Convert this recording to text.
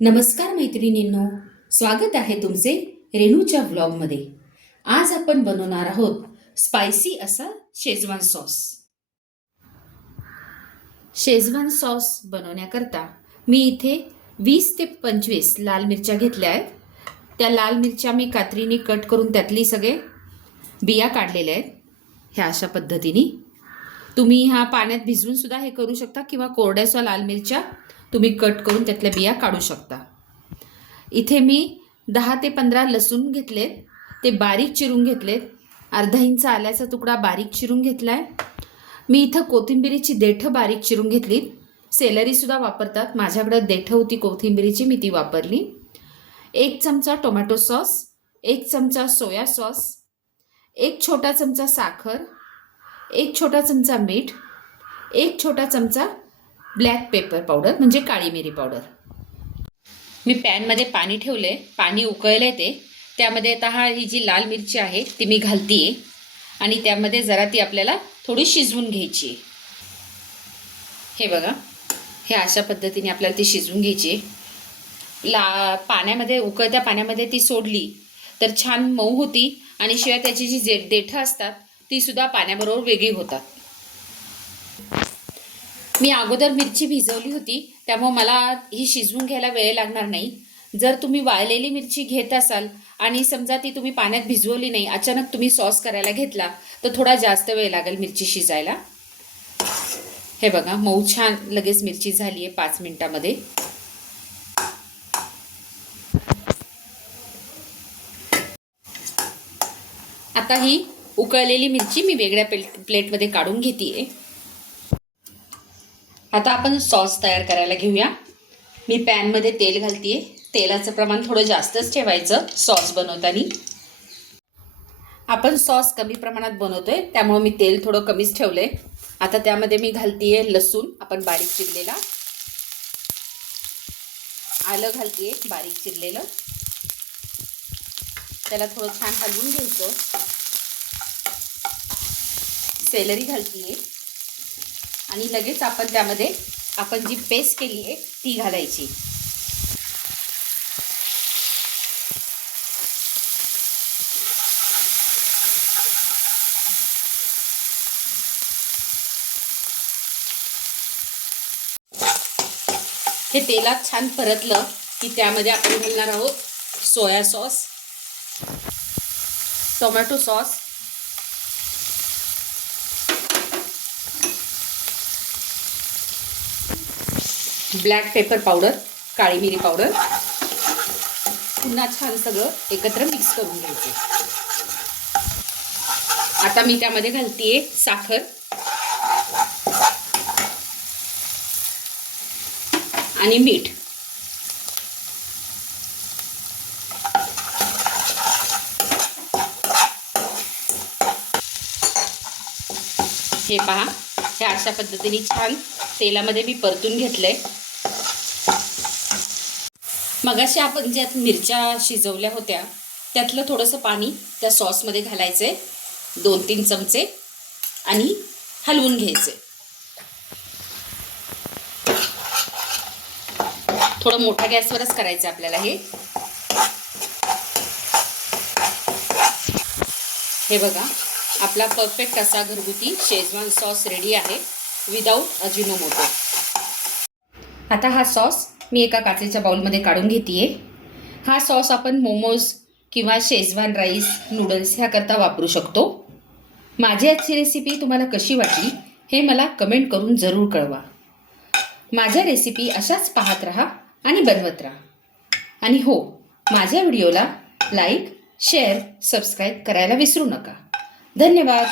नमस्कार मैत्रिणींनो, स्वागत आहे तुमचे रेणूच्या व्लॉगमध्ये। आज आपण बनवणार आहोत स्पायसी असा शेजवान सॉस। शेजवान सॉस बनवण्याकरता मी इथे 20 ते 25 लाल मिरच्या घेतल्या आहेत। त्या लाल मिरच्या मी कात्रीने कट करून त्यातली सगळे बिया काढलेल्या आहेत। ह्या अशा पद्धतीने तुम्ही ह्या पाण्यात भिजवून सुद्धा हे करू शकता किंवा कोरड्याच्या लाल मिरच्या तुम्ही कट करून त्यातल्या बिया काढू शकता। इथे मी 10 ते 15 लसूण घेतलेत, ते बारीक चिरून घेतलेत। अर्धा इंच आल्याचा तुकडा बारीक चिरून घेतलाय। मी इथं कोथिंबीरीची देठं बारीक चिरून घेतलीत। सेलरी सुद्धा वापरतात, माझ्याकडे देठं होती कोथिंबीरीची, मी ती वापरली। 1 चमचा टोमॅटो सॉस, 1 चमचा सोया सॉस, 1 छोटा चमचा साखर, 1 छोटा चमचा मीठ, 1 छोटा चमचा ब्लॅक पेपर पावडर म्हणजे काळी मिरी पावडर। मी पॅनमध्ये पाणी ठेवले, पाणी उकळले त्यामध्ये आता ही जी लाल मिरची आहे ती मी घालतीये आणि त्यामध्ये जरा ती आपल्याला थोडी शिजवून घ्यायची। हे बघा, हे अशा पद्धतीने आपल्याला ती शिजवून घ्यायची। पाण्यामध्ये उकळत्या पाण्यामध्ये ती सोडली तर छान मऊ होती आणि शिवाय त्याची जी देठं असतात ती सुद्धा पाण्याबरोबर वेगळी होतात। मी अगोदर मिरची भिजवली होती त्यामुळे मला ही शिजवून घ्यायला वेळ लागणार नाही। जर तुम्ही वाळलेली मिरची घेत असाल आणि समजा ती तुम्ही पाण्यात भिजवली नाही, अचानक तुम्ही सॉस करायला घेतला तर थोडा जास्त वेळ लागेल मिरची शिजायला। हे बघा, मऊ छान लगेच मिरची झाली आहे 5 मिनिटांमध्ये। आता ही उकळलेली मिरची मी वेगळ्या प्लेटमध्ये काढून घेतेय। आता आपण सॉस तयार करायला घेऊया। मी पॅनमध्ये तेल घालतेय, तेलाचं प्रमाण थोडं जास्तच ठेवायचं सॉस बनवताना। आपण सॉस कमी प्रमाणात बनवतोय त्यामुळे मी तेल थोडं कमीच ठेवलंय। आता त्यामध्ये मी घालतेय लसूण आपण बारीक चिरलेला, आलं घालतेय बारीक चिरलेलं, त्याला थोडं छान हलवून घ्यायचं। सेलरी घालतेय आणि लगेच आपण त्यामध्ये आपण जी पेस्ट केली आहे ती घालायची। हे तेलात छान परतलं की त्यामध्ये आपण घालणार आहोत soya sauce, tomato sauce, black pepper powder, काळी मिरी पावडर, पुन्हा छान सगळं एकत्र मिक्स करून घ्यायचं। आता मी त्यामध्ये घालतेय साखर आणि मीठ। हे पहा, हे अशा पद्धतीने छान तेलामध्ये मी परतून घेतलंय। मगाशी आपण ज्यात मिरच्या शिजवल्या होत्या त्यातलं थोडंसं पाणी त्या सॉसमध्ये घालायचंय, 2-3 चमचे, आणि हलवून घ्यायचे। थोडं मोठ्या गॅसवरच करायचं आपल्याला हे बघा, आपला परफेक्ट असा घरगुती शेजवान सॉस रेडी आहे विदाऊट अजिनोमोटो। आता हा सॉस मी एका काचेच्या बाउलमध्ये काढून घेतेय। हा सॉस आपण मोमोज किंवा शेजवान राईस, नूडल्स ह्याकरता वापरू शकतो। माझी आजची रेसिपी तुम्हाला कशी वाटली हे मला कमेंट करून जरूर कळवा। माझ्या रेसिपी अशाच पाहत राहा आणि बनवत राहा। आणि हो, माझ्या व्हिडिओला लाईक, शेअर, सबस्क्राईब करायला विसरू नका। धन्यवाद।